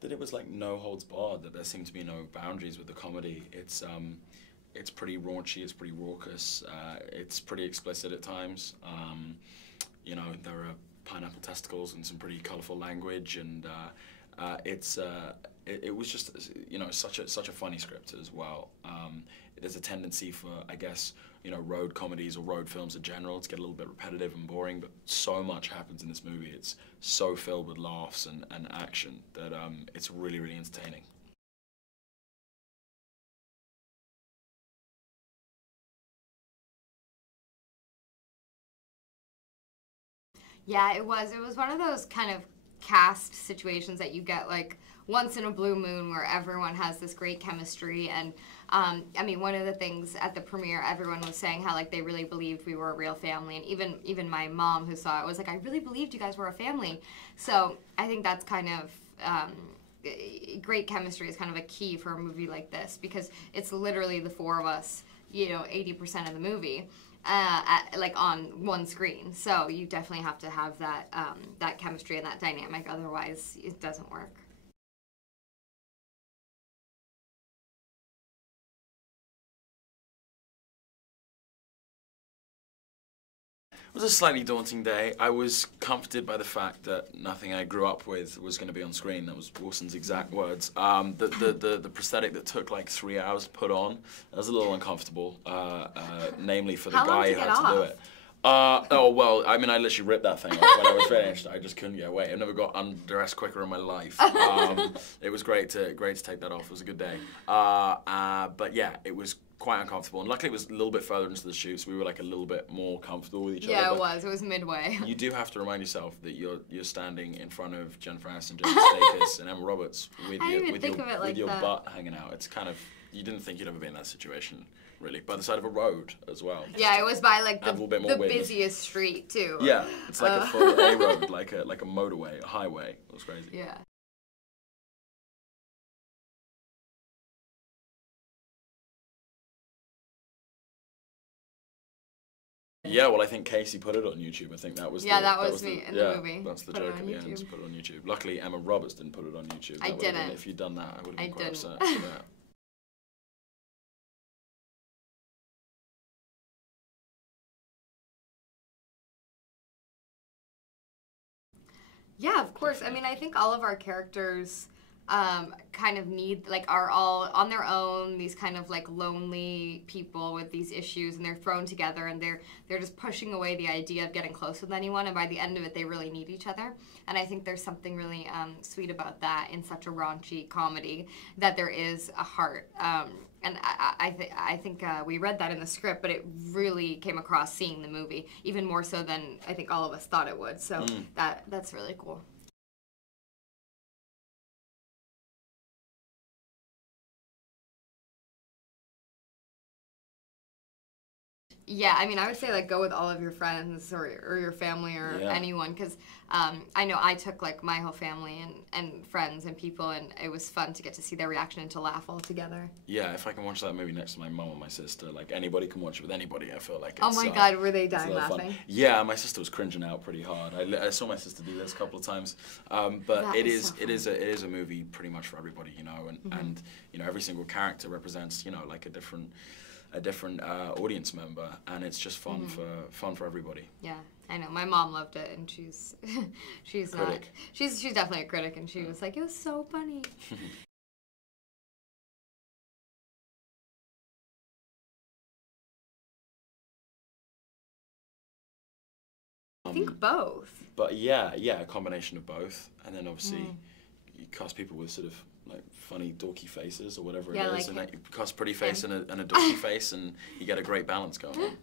that it was like no holds barred, that there seemed to be no boundaries with the comedy. It's pretty raunchy, it's pretty raucous, it's pretty explicit at times. You know, there are pineapple testicles and some pretty colourful language, and it was just, you know, such a funny script as well. There's a tendency for, I guess, you know, road comedies or road films in general to get a little bit repetitive and boring, but so much happens in this movie. It's so filled with laughs and action that it's really, really entertaining. Yeah, it was. It was one of those kind of cast situations that you get like once in a blue moon where everyone has this great chemistry. And I mean, one of the things at the premiere, everyone was saying how like they really believed we were a real family, and even my mom who saw it was like, I really believed you guys were a family. So I think that's kind of great chemistry is kind of a key for a movie like this, because it's literally the four of us, you know, 80% of the movie. Like on one screen, so you definitely have to have that that chemistry and that dynamic. Otherwise, it doesn't work. It was a slightly daunting day. I was comforted by the fact that nothing I grew up with was going to be on screen. That was Wilson's exact words. The prosthetic that took like 3 hours to put on, that was a little uncomfortable, namely for the guy who had to do it. Oh, well, I mean, I literally ripped that thing off when I was finished. I just couldn't get away. I've never got undressed quicker in my life. It was great to take that off. It was a good day. But yeah, it was quite uncomfortable, and luckily it was a little bit further into the shoot, so we were like a little bit more comfortable with each other. Yeah, it was. It was midway. You do have to remind yourself that you're standing in front of Jennifer Aniston, Jason Statham, and Emma Roberts with your butt hanging out. It's kind of, you didn't think you'd ever be in that situation, really, by the side of a road as well. Yeah, it was by like the busiest street too. Yeah, it's like a full A road, like a motorway, a highway. It was crazy. Yeah. Yeah, well, I think Casey put it on YouTube. I think that was that was me in the movie. That's the joke at the end, put it on YouTube. Luckily, Emma Roberts didn't put it on YouTube. I didn't. If you'd done that, I would have been quite upset for that. Yeah, of course. I mean, I think all of our characters kind of are all on their own, these kind of like lonely people with these issues, and they're thrown together, and they're just pushing away the idea of getting close with anyone, and by the end of it they really need each other. And I think there's something really sweet about that in such a raunchy comedy, that there is a heart. And I think we read that in the script, but it really came across seeing the movie, even more so than I think all of us thought it would. So that's really cool. Yeah, I mean, I would say like go with all of your friends or your family or anyone, because I know I took like my whole family and friends and people, and it was fun to get to see their reaction and to laugh all together. Yeah, if I can watch that movie next to my mum or my sister, like anybody can watch it with anybody, I feel like it's, oh my God, were they dying laughing? Yeah, my sister was cringing out pretty hard. I saw my sister do this a couple of times, but it is a movie pretty much for everybody, you know, and you know, every single character represents, you know, like a different audience member, and it's just fun for everybody. Yeah, I know. My mom loved it, and she's definitely a critic, and she was like, it was so funny. I think both. But yeah, a combination of both, and then obviously you cast people with sort of like funny dorky faces or whatever it is, and you cast a pretty face and a dorky face, and you get a great balance going on.